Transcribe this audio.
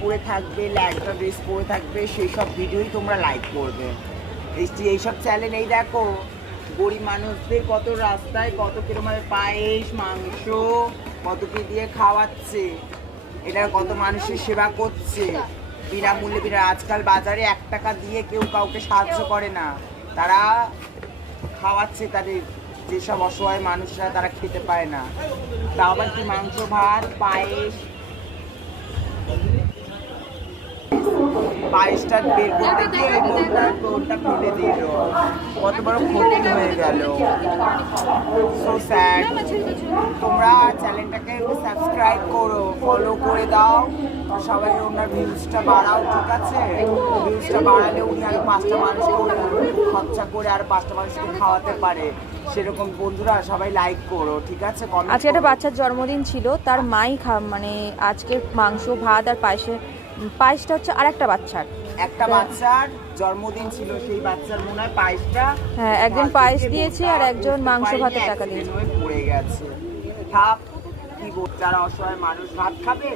পরে থাকবে, ল্যাংটা ড্রেস পরে থাকবে, সেই সব ভিডিওই তোমরা লাইক করবে। এইসব চ্যানেল এই দেখো গরিব মানুষদের কত রাস্তায় কত কিরকমের পায়েস মাংস কত কি দিয়ে খাওয়াচ্ছে, এটা কত মানুষের সেবা করছে বিনামূল্যে। আজকাল বাজারে 1 টাকা দিয়ে কেউ কাউকে সাহায্য করে না, তারা খাওয়াচ্ছে তাদের যেসব অসহায় মানুষরা তারা খেতে পায় না। তা আবার কি মাংস ভাত পায়েস, পায়েসটা বের করতে গিয়ে ওটা ফেলে দিল, কত বড় ক্ষতি হয়ে গেল। So sad. তোমরা চ্যানেলটাকে সাবস্ক্রাইব করো, ফলো করে দাও, সবাই ওনার ভিউজটা বাড়াও, ঠিক আছে? ভিউজটা বাড়ালে উনি আরো 5টা মানুষকে খরচা করে আর 5টা মানুষকে খাওয়াতে পারে। সেরকম বন্ধুরা সবাই লাইক করো, ঠিক আছে? আজকে একটা বাচ্চার জন্মদিন ছিল, তার মাই মানে আজকে মাংস ভাত আর পায়েসটা হচ্ছে আর একটা বাচ্চার জন্মদিন ছিল, সেই বাচ্চার মনে হয় পায়েসটা, হ্যাঁ, একজন পায়েস দিয়েছে আর একজন মাংস ভাতের টাকা দিয়েছে। পড়ে গেছে। থাক, কি যারা অসহায় মানুষ ভাত খাবে